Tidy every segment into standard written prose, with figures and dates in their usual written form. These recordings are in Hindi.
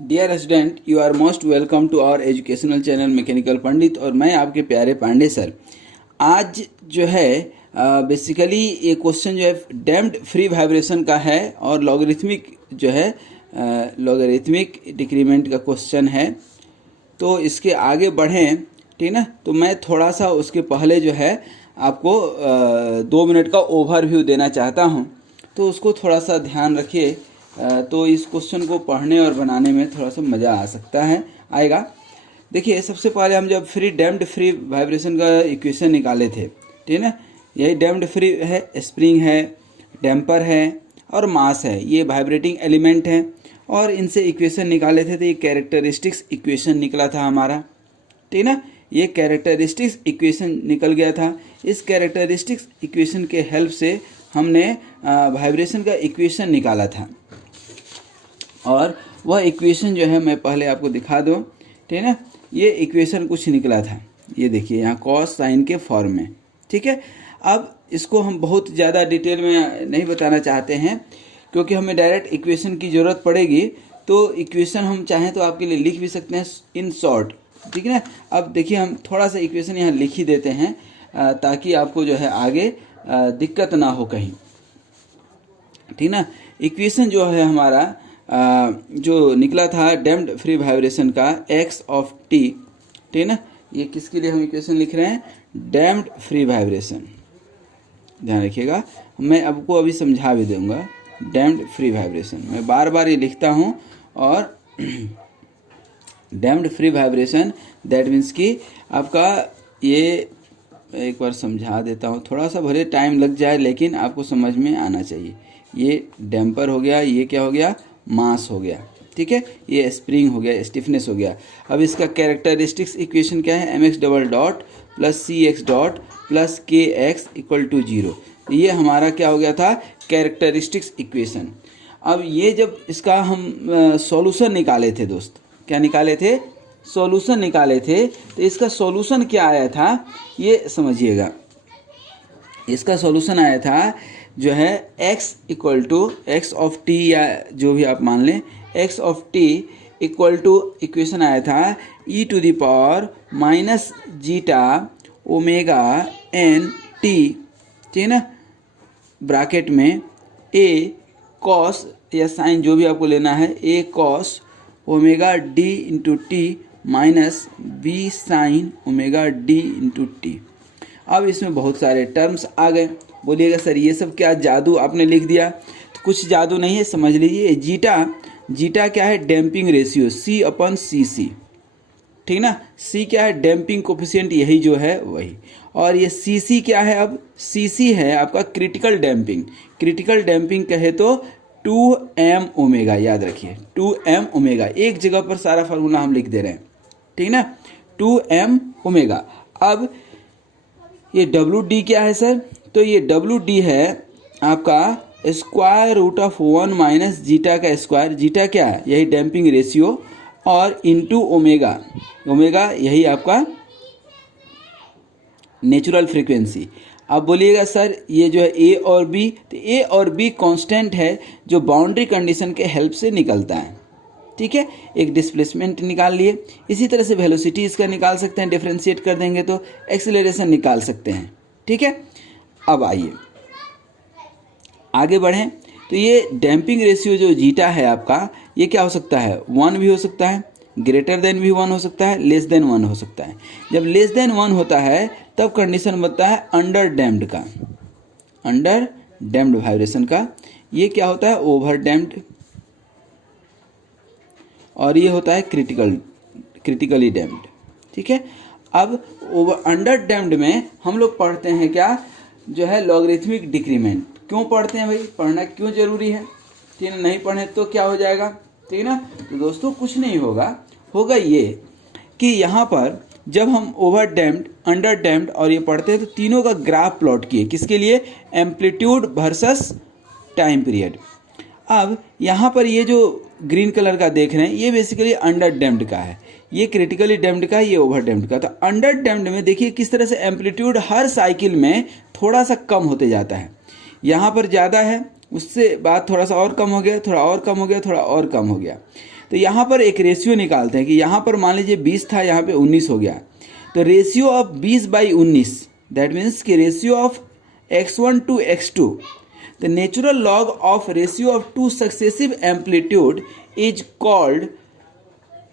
Dear student, you are most welcome to our educational channel mechanical Pandit. और मैं आपके प्यारे पांडे सर। आज जो है बेसिकली ये क्वेश्चन जो है डैम्प्ड फ्री वाइब्रेशन का है और लॉगरिथमिक जो है लॉगरिथमिक डिक्रीमेंट का क्वेश्चन है। तो इसके आगे बढ़ें, ठीक ना। तो मैं थोड़ा सा उसके पहले जो है आपको 2 मिनट का ओवरव्यू देना चाहता हूँ, तो उसको थोड़ा सा ध्यान रखिए। तो इस क्वेश्चन को पढ़ने और बनाने में थोड़ा सा मज़ा आ सकता है, आएगा। देखिए, सबसे पहले हम जब डैम्प्ड फ्री वाइब्रेशन का इक्वेशन निकाले थे, ठीक है ना। यही डैम्प्ड फ्री है, स्प्रिंग है, डैम्पर है और मास है, ये वाइब्रेटिंग एलिमेंट है। और इनसे इक्वेशन निकाले थे तो ये कैरेक्टरिस्टिक्स इक्वेशन निकला था हमारा, ठीक ना। ये कैरेक्टरिस्टिक्स इक्वेशन निकल गया था। इस कैरेक्टरिस्टिक्स इक्वेशन के हेल्प से हमने वाइब्रेशन का इक्वेशन निकाला था। और वह इक्वेशन जो है मैं पहले आपको दिखा दूँ, ठीक है ना। ये इक्वेशन कुछ निकला था, ये देखिए यहाँ कॉस साइन के फॉर्म में, ठीक है। अब इसको हम बहुत ज़्यादा डिटेल में नहीं बताना चाहते हैं, क्योंकि हमें डायरेक्ट इक्वेशन की ज़रूरत पड़ेगी। तो इक्वेशन हम चाहें तो आपके लिए लिख भी सकते हैं इन शॉर्ट, ठीक है ना। अब देखिए, हम थोड़ा सा इक्वेशन यहाँ लिख ही देते हैं ताकि आपको जो है आगे दिक्कत ना हो कहीं, ठीक ना। इक्वेशन जो है हमारा जो निकला था डैम्प्ड फ्री वाइब्रेशन का एक्स ऑफ टी, ठीक है ना। ये किसके लिए हम इक्वेशन लिख रहे हैं? Damped free vibration. ध्यान रखिएगा, मैं आपको अभी समझा भी दूंगा। डैम्प्ड फ्री वाइब्रेशन मैं बार बार ये लिखता हूँ। और damped free vibration that means कि आपका ये एक बार समझा देता हूँ, थोड़ा सा भले टाइम लग जाए लेकिन आपको समझ में आना चाहिए। ये डैम्पर हो गया, ये क्या हो गया? मास हो गया, ठीक है। ये स्प्रिंग हो गया, स्टिफनेस हो गया। अब इसका कैरेक्टरिस्टिक्स इक्वेशन क्या है? mx डबल डॉट प्लस सी एक्स डॉट प्लस के एक्स इक्वल टू 0। ये हमारा क्या हो गया था? Characteristics equation. अब ये जब इसका हम सॉल्यूशन निकाले थे दोस्त, क्या निकाले थे? सॉल्यूशन निकाले थे। तो इसका सॉल्यूशन क्या आया था ये समझिएगा। इसका सॉल्यूशन आया था जो है x equal to x of t, या जो भी आप मान लें, x of t equal to equation आया था e to the power minus zeta omega n t, ठीक है ना। ब्रैकेट में a कॉस या साइन जो भी आपको लेना है, a cos omega d into T minus b sine omega d into T. अब इसमें बहुत सारे टर्म्स आ गए। बोलिएगा सर ये सब क्या जादू आपने लिख दिया? तो कुछ जादू नहीं है, समझ लीजिए। जीटा क्या है? डैम्पिंग रेशियो C अपन CC, ठीक ना। C क्या है? डैम्पिंग कोफिशिएंट, यही जो है वही। और ये CC क्या है? अब CC है आपका क्रिटिकल डैम्पिंग। क्रिटिकल डैम्पिंग कहे तो 2m ओमेगा, याद रखिए 2m ओमेगा। एक जगह पर सारा फार्मूला हम लिख दे रहे हैं, ठीक ना। 2m omega. अब ये WD क्या है सर? तो ये WD है आपका square root of 1 minus zeta का स्क्वायर। जीटा क्या है? यही डैम्पिंग रेशियो, और इनटू ओमेगा। ओमेगा यही आपका नेचुरल फ्रीक्वेंसी। अब बोलिएगा सर ये जो है A और B, तो A और B कांस्टेंट है जो बाउंड्री कंडीशन के हेल्प से निकलता है, ठीक है। एक डिस्प्लेसमेंट निकाल लिए। इसी तरह से वेलोसिटी इसका निकाल सकते हैं, डिफरेंशिएट कर देंगे तो एक्सेलरेशन निकाल सकते हैं, ठीक है। अब आइए आगे बढ़ें। तो ये डैम्पिंग रेशियो जो जीटा है आपका, ये क्या हो सकता है? 1 भी हो सकता है, ग्रेटर देन भी 1 हो सकता है, लेस देन 1 हो सकता है। जब लेस देन 1 होता है तब कंडीशन बनता है अंडर डैम्प्ड का, अंडर डैम्प्ड वाइब्रेशन का। ये क्या होता है? Over damped. और ये होता है क्रिटिकली डैम्प्ड, ठीक है। अब ओवर अंडर डैम्प्ड में हम लोग पढ़ते हैं क्या? जो है लॉगरिथमिक डिक्रीमेंट। क्यों पढ़ते हैं भाई? पढ़ना क्यों जरूरी है? ठीक है, नहीं पढ़े तो क्या हो जाएगा, ठीक है ना। तो दोस्तों कुछ नहीं होगा ये कि यहाँ पर जब हम ओवर डैम्प्ड, अंडर डैम्प्ड और ये पढ़ते हैं तो तीनों का ग्राफ प्लॉट किए। किसके लिए? Amplitude versus time period. अब यहाँ पर ये जो ग्रीन कलर का देख रहे हैं, ये बेसिकली अंडर डैम्प्ड का है, ये क्रिटिकली डैम्प्ड का, ये ओवर डैम्प्ड का। तो अंडर डैम्प्ड में देखिए किस तरह से एम्पलीट्यूड हर साइकिल में थोड़ा सा कम होते जाता है। यहाँ पर ज़्यादा है उससे बाद थोड़ा सा और कम हो गया, थोड़ा और कम हो गया, थोड़ा और कम हो गया। तो यहाँ पर एक रेशियो निकालते हैं कि यहाँ पर मान लीजिए 20 था, यहाँ पे 19 हो गया। तो रेशियो ऑफ 20/19 दैट मीन्स कि ratio of x1 to x2, the natural log of ratio of two successive amplitude is called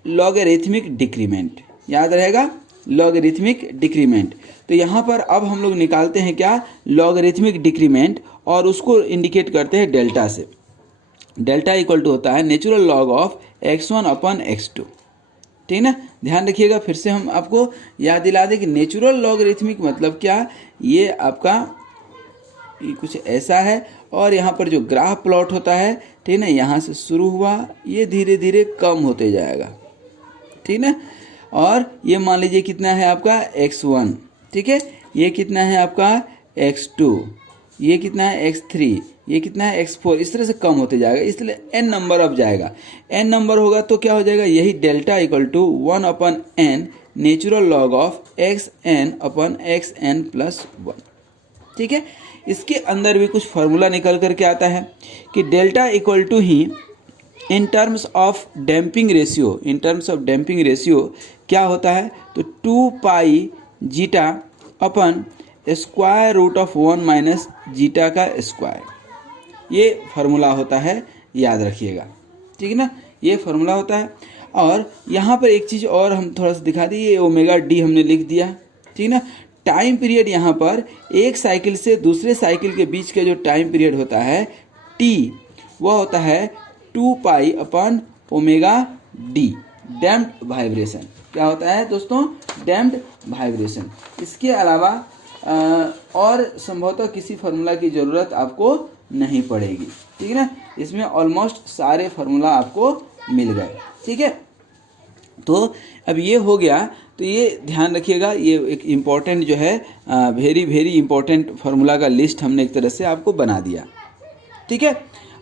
logarithmic decrement. याद रहेगा, लॉगरिथमिक डिक्रीमेंट। तो यहाँ पर अब हम लोग निकालते हैं क्या, लॉगरिथमिक डिक्रीमेंट, और उसको इंडिकेट करते हैं डेल्टा से। डेल्टा इक्वल टू होता है नेचुरल लॉग ऑफ x1/x2। ठीक ना, ध्यान रखिएगा। फिर से हम आपको याद दिला दें कि नेचुरल लॉगरिथमिक मतलब क्या, ये आपका ये कुछ ऐसा है, और यहाँ पर जो ग्राफ प्लॉट होता है, ठीक ना, यहाँ से शुरू हुआ, ये धीरे धीरे कम होते जाएगा। ठीक ना, और ये मान लीजिए कितना है आपका x1, ठीक है, ये कितना है आपका x2, ये कितना है x3, ये कितना है x4, इस तरह से कम होते जाएगा। इसलिए n नंबर अब जाएगा, n नंबर होगा तो क्या हो जाएगा, यही delta equal to 1/n natural log of xn/xn+1। ठीक है, इसके अंदर भी कुछ फार्मूला निकल करके आता है कि डेल्टा इक्वल टू ही in terms of damping ratio, in terms of damping ratio क्या होता है, तो 2π zeta upon square root of 1 - zeta का स्क्वायर, ये फार्मूला होता है, याद रखिएगा। ठीक है ना, ये फार्मूला होता है। और यहाँ पर एक चीज़ और हम थोड़ा सा दिखा दी, ये ओमेगा डी हमने लिख दिया। ठीक ना, टाइम पीरियड यहाँ पर एक साइकिल से दूसरे साइकिल के बीच का जो टाइम पीरियड होता है t, वह होता है 2π/ω_d, डैम्प्ड वाइब्रेशन। क्या होता है दोस्तों, डैम्प्ड वाइब्रेशन। इसके अलावा और संभवतः किसी फार्मूला की ज़रूरत आपको नहीं पड़ेगी। ठीक है ना, इसमें ऑलमोस्ट सारे फार्मूला आपको मिल गए। ठीक है, तो अब ये हो गया, तो ये ध्यान रखिएगा, ये एक इम्पॉर्टेंट जो है वेरी वेरी इम्पॉर्टेंट फार्मूला का लिस्ट हमने एक तरह से आपको बना दिया। ठीक है,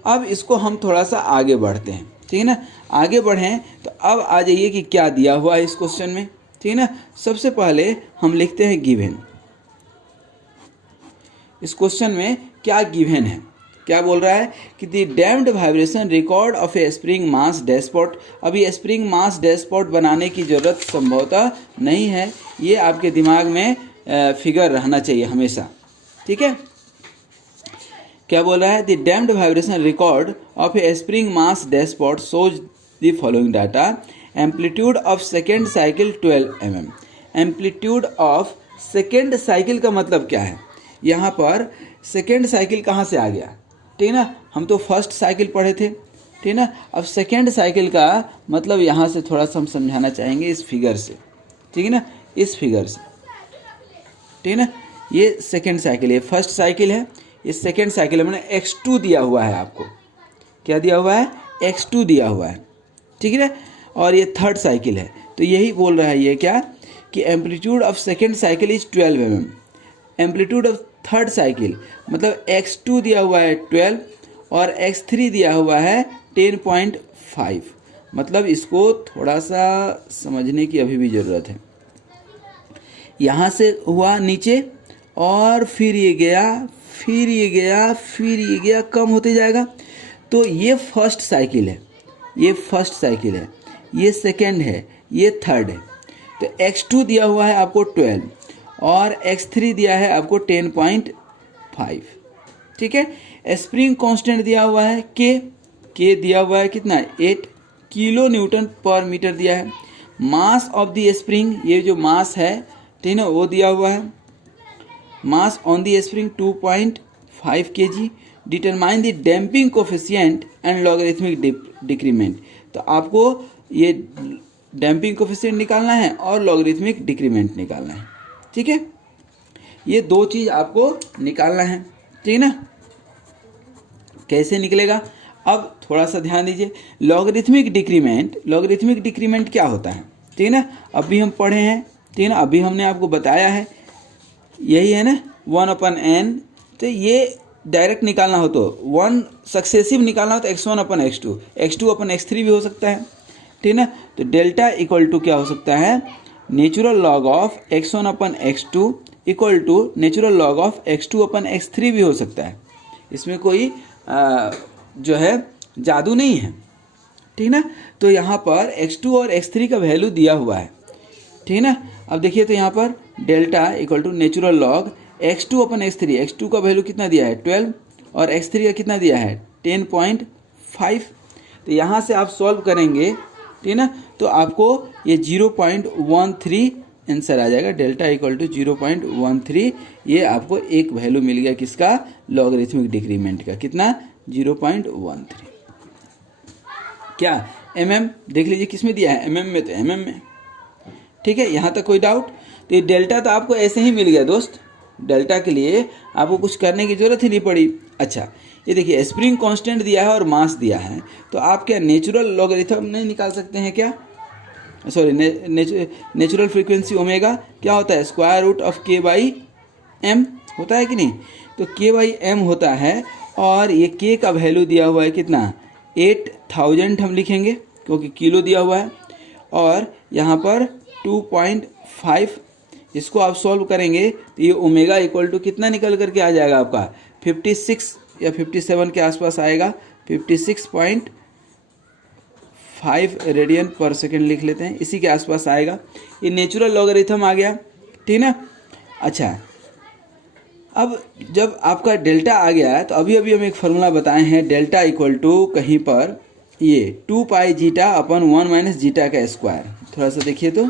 अब इसको हम थोड़ा सा आगे बढ़ते हैं। ठीक है ना, आगे बढ़ें तो अब आ जाइए कि क्या दिया हुआ है इस क्वेश्चन में। ठीक है ना, सबसे पहले हम लिखते हैं गिवन। इस क्वेश्चन में क्या गिवन है, क्या बोल रहा है कि the damped vibration record of A spring mass dashpot. अभी स्प्रिंग मास डैशपॉट बनाने की ज़रूरत संभवतः नहीं है, ये आपके दिमाग में फिगर रहना चाहिए हमेशा। ठीक है, क्या बोल रहा है, the damped vibration record of A spring mass dashpot shows the following data. Amplitude of second cycle 12 mm। Amplitude of second cycle का मतलब क्या है, यहाँ पर सेकेंड साइकिल कहाँ से आ गया। ठीक है ना, हम तो फर्स्ट साइकिल पढ़े थे। ठीक है ना, अब सेकेंड साइकिल का मतलब यहाँ से थोड़ा सा हम समझाना चाहेंगे इस फिगर से। ठीक है ना, इस फिगर से। ठीक है ना, ये सेकेंड साइकिल, ये फर्स्ट साइकिल है, ये सेकेंड साइकिल है। मैंने x2 दिया हुआ है आपको, क्या दिया हुआ है, x2 दिया हुआ है। ठीक है ना, और ये थर्ड साइकिल है। तो यही बोल रहा है ये क्या, कि amplitude of second cycle is 12 mm। Amplitude of third cycle मतलब x2 दिया हुआ है 12 और x3 दिया हुआ है 10.5। मतलब इसको थोड़ा सा समझने की अभी भी ज़रूरत है। यहाँ से हुआ नीचे और फिर ये गया, फिर ये गया, फिर ये गया, कम होते जाएगा। तो ये फर्स्ट साइकिल है, ये फर्स्ट साइकिल है, ये सेकेंड है, ये थर्ड है। तो x2 दिया हुआ है आपको 12 और x3 दिया है आपको 10.5। ठीक है, स्प्रिंग कांस्टेंट दिया हुआ है के दिया हुआ है कितना, 8 किलो न्यूटन पर मीटर दिया है। मास ऑफ द स्प्रिंग, ये जो मास है ठीक है वो दिया हुआ है। मास on the spring 2.5 kg। Determine the damping coefficient and logarithmic decrement. तो आपको ये डैम्पिंग कोफिशिएंट निकालना है और लॉगरिथमिक डिक्रीमेंट निकालना है। ठीक है, ये दो चीज़ आपको निकालना है। ठीक है ना, कैसे निकलेगा, अब थोड़ा सा ध्यान दीजिए। लॉगरिथमिक डिक्रीमेंट क्या होता है, ठीक है ना, अभी हम पढ़े हैं। ठीक है ना, अभी हमने आपको बताया है, यही है ना 1/n। तो ये डायरेक्ट निकालना हो तो 1 सक्सेसिव निकालना हो तो x1/x2, x2/x3 भी हो सकता है। ठीक है ना, तो डेल्टा इक्वल टू क्या हो सकता है, natural log of x1/x2 equal to natural log of x2/x3 भी हो सकता है। इसमें कोई जो है जादू नहीं है, ठीक ना। तो यहाँ पर x2 और x3 का वैल्यू दिया हुआ है, ठीक ना। अब देखिए तो यहाँ पर delta equal to natural log x2 upon x3, x2 का वैल्यू कितना दिया है 12 और x3 का कितना दिया है 10.5। तो यहाँ से आप सॉल्व करेंगे, ठीक ना, तो आपको ये 0.13 आंसर आ जाएगा। डेल्टा इक्वल टू 0.13, ये आपको एक वैल्यू मिल गया किसका, लॉगरिथमिक डिक्रीमेंट का, कितना 0.13। क्या mm देख लीजिए किस में दिया है, mm में, तो mm में, ठीक है। यहाँ तक कोई डाउट? तो ये डेल्टा तो आपको ऐसे ही मिल गया दोस्त, डेल्टा के लिए आपको कुछ करने की जरूरत ही नहीं पड़ी। अच्छा ये देखिए स्प्रिंग कांस्टेंट दिया है और मास दिया है, तो आप क्या नेचुरल लॉगरिथम नहीं निकाल सकते हैं क्या? सॉरी नेचुरल फ्रीक्वेंसी ओमेगा क्या होता है, स्क्वायर रूट ऑफ के बाई एम होता है कि नहीं। तो के बाई एम होता है और ये के का वैल्यू दिया हुआ है कितना 8000 हम लिखेंगे क्योंकि किलो दिया हुआ है, और यहाँ पर 2.5, इसको आप सॉल्व करेंगे तो ये ओमेगा इक्वल टू कितना निकल करके आ जाएगा आपका 56 या 57 के आसपास आएगा, 56.5 रेडियन पर सेकेंड लिख लेते हैं, इसी के आसपास आएगा। ये नेचुरल लॉगरिथम आ गया, ठीक ना। अच्छा अब जब आपका डेल्टा आ गया है तो अभी हम एक फार्मूला बताए हैं, डेल्टा इक्वल टू कहीं पर ये 2 पाई जीटा अपन 1 माइनस जीटा का स्क्वायर। थोड़ा सा देखिए तो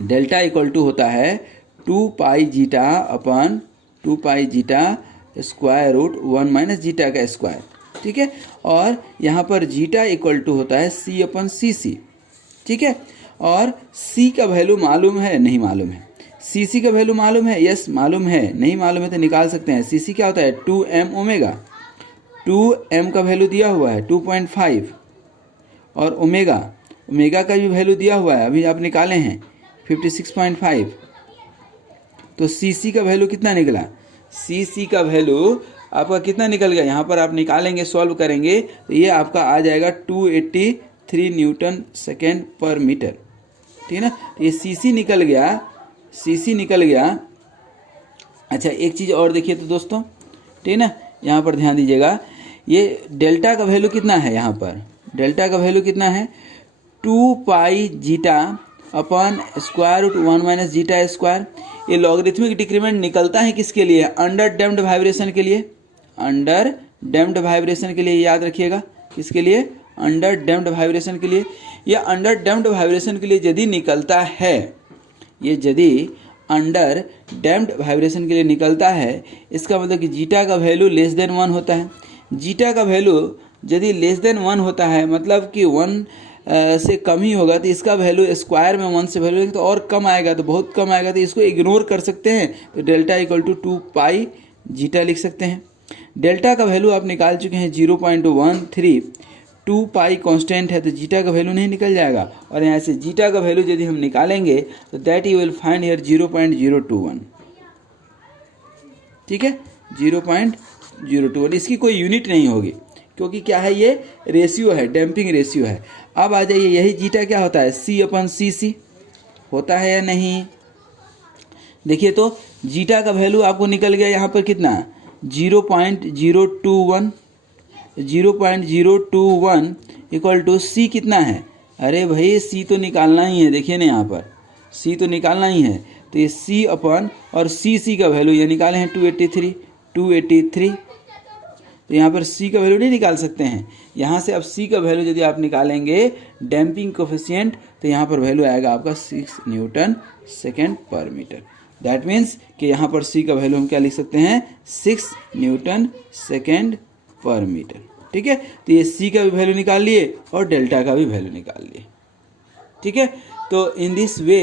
डेल्टा इक्वल टू होता है 2 pi zeta upon 2 pi zeta square root 1 minus zeta का स्क्वायर, ठीक है। और यहाँ पर जीटा इक्वल टू होता है c अपन सी सी, ठीक है। और c का वैल्यू मालूम है नहीं मालूम है, सी का वैल्यू मालूम है, यस मालूम है, नहीं मालूम है तो निकाल सकते हैं। सी क्या होता है 2m ओमेगा, 2m का वैल्यू दिया हुआ है 2.5 और ओमेगा का भी वैल्यू दिया हुआ है, अभी आप निकाले हैं 56.5। तो सी का वैल्यू कितना निकला, सी का वैल्यू आपका कितना निकल गया, यहाँ पर आप निकालेंगे सॉल्व करेंगे तो ये आपका आ जाएगा 283 न्यूटन सेकेंड पर मीटर, ठीक है ना। ये सी निकल गया, सी निकल गया। अच्छा एक चीज़ और देखिए तो दोस्तों, ठीक है ना, यहाँ पर ध्यान दीजिएगा, ये डेल्टा का वैल्यू कितना है, यहाँ पर डेल्टा का वैल्यू कितना है 2 pi zeta upon square root 1 minus zeta square. ये लॉगरिथमिक डिक्रीमेंट निकलता है किसके लिए, अंडर डैम्प्ड वाइब्रेशन के लिए, अंडर डैम्प्ड वाइब्रेशन के लिए, याद रखिएगा किसके लिए, अंडर डैम्प्ड वाइब्रेशन के लिए। ये अंडर डैम्प्ड वाइब्रेशन के लिए यदि निकलता है, ये यदि अंडर डैम्प्ड वाइब्रेशन के लिए निकलता है, इसका मतलब कि जीटा का वैल्यू लेस देन 1 होता है। जीटा का वैल्यू यदि लेस देन 1 होता है मतलब कि 1 से कम ही होगा, तो इसका वैल्यू स्क्वायर में 1 से वैल्यू तो और कम आएगा, तो बहुत कम आएगा, तो इसको इग्नोर कर सकते हैं। तो delta equal to 2 pi zeta लिख सकते हैं। डेल्टा का वैल्यू आप निकाल चुके हैं 0.13, 2 पाई कांस्टेंट है तो जीटा का वैल्यू नहीं निकल जाएगा, और यहाँ से जीटा का वैल्यू यदि हम निकालेंगे तो that you will find here 0.021, ठीक है 0.021। इसकी कोई यूनिट नहीं होगी क्योंकि क्या है, ये रेशियो है, डैम्पिंग रेशियो है। अब आ जाइए, यही जीटा क्या होता है c अपन सी होता है या नहीं। देखिए तो जीटा का वैल्यू आपको निकल गया यहाँ पर कितना 0.021, 0.021 इक्वल टू सी कितना है, अरे भाई सी तो निकालना ही है, देखिए ना यहाँ पर सी तो निकालना ही है। तो ये सी अपन और सी का वैल्यू ये निकाले हैं 283, तो यहाँ पर सी का वैल्यू नहीं निकाल सकते हैं। यहाँ से अब सी का वैल्यू यदि आप निकालेंगे डैम्पिंग कोफिशिएंट, तो यहाँ पर वैल्यू आएगा आपका 6 न्यूटन सेकेंड पर मीटर। दैट मीन्स कि यहाँ पर सी का वैल्यू हम क्या लिख सकते हैं 6 न्यूटन सेकेंड पर मीटर, ठीक है। तो ये सी का भी वैल्यू निकाल लिए और डेल्टा का भी वैल्यू निकाल लिए, ठीक है। तो इन दिस वे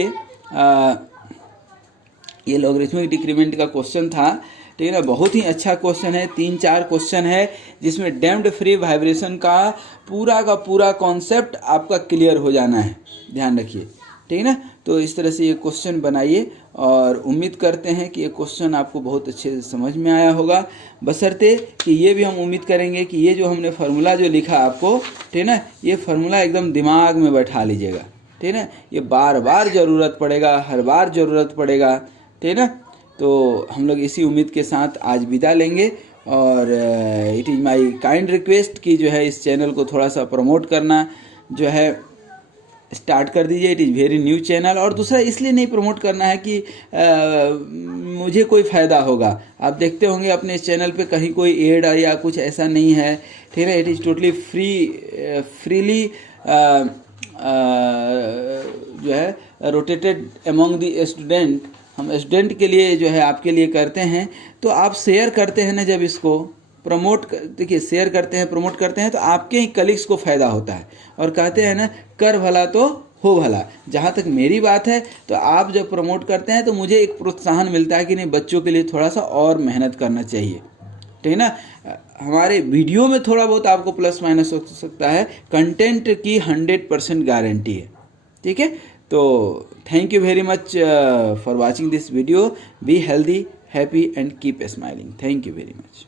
ये लॉगरिथमिक डिक्रीमेंट का क्वेश्चन था, ठीक है ना। बहुत ही अच्छा क्वेश्चन है, 3-4 क्वेश्चन है जिसमें डैम्प्ड फ्री वाइब्रेशन का पूरा कॉन्सेप्ट आपका क्लियर हो जाना है, ध्यान रखिए, ठीक है ना। तो इस तरह से ये क्वेश्चन बनाइए और उम्मीद करते हैं कि ये क्वेश्चन आपको बहुत अच्छे से समझ में आया होगा, बशर्ते कि ये भी हम उम्मीद करेंगे कि ये जो हमने फार्मूला जो लिखा आपको, ठीक है ना, ये फार्मूला एकदम दिमाग में बैठा लीजिएगा, ठीक है ना। ये बार बार ज़रूरत पड़ेगा, हर बार ज़रूरत पड़ेगा, ठीक है ना। तो हम लोग इसी उम्मीद के साथ आज विदा लेंगे और it is my kind request कि जो है इस चैनल को थोड़ा सा प्रमोट करना जो है स्टार्ट कर दीजिए। It is very new channel. और दूसरा इसलिए नहीं प्रमोट करना है कि मुझे कोई फ़ायदा होगा। आप देखते होंगे अपने चैनल पे कहीं कोई एड या कुछ ऐसा नहीं है, ठीक है। इट इज़ टोटली फ्रीली जो है रोटेटेड अमॉन्ग द स्टूडेंट। हम स्टूडेंट के लिए जो है आपके लिए करते हैं। तो आप शेयर करते हैं ना, जब इसको प्रमोट देखिए शेयर करते हैं, प्रमोट करते हैं, तो आपके ही कलीग्स को फ़ायदा होता है। और कहते हैं ना, कर भला तो हो भला। जहाँ तक मेरी बात है, तो आप जब प्रमोट करते हैं तो मुझे एक प्रोत्साहन मिलता है कि नहीं, बच्चों के लिए थोड़ा सा और मेहनत करना चाहिए, ठीक है ना। हमारे वीडियो में थोड़ा बहुत आपको प्लस माइनस हो सकता है, कंटेंट की 100% गारंटी है, ठीक है। तो thank you very much for watching this video. Be healthy, happy and keep smiling. Thank you very much.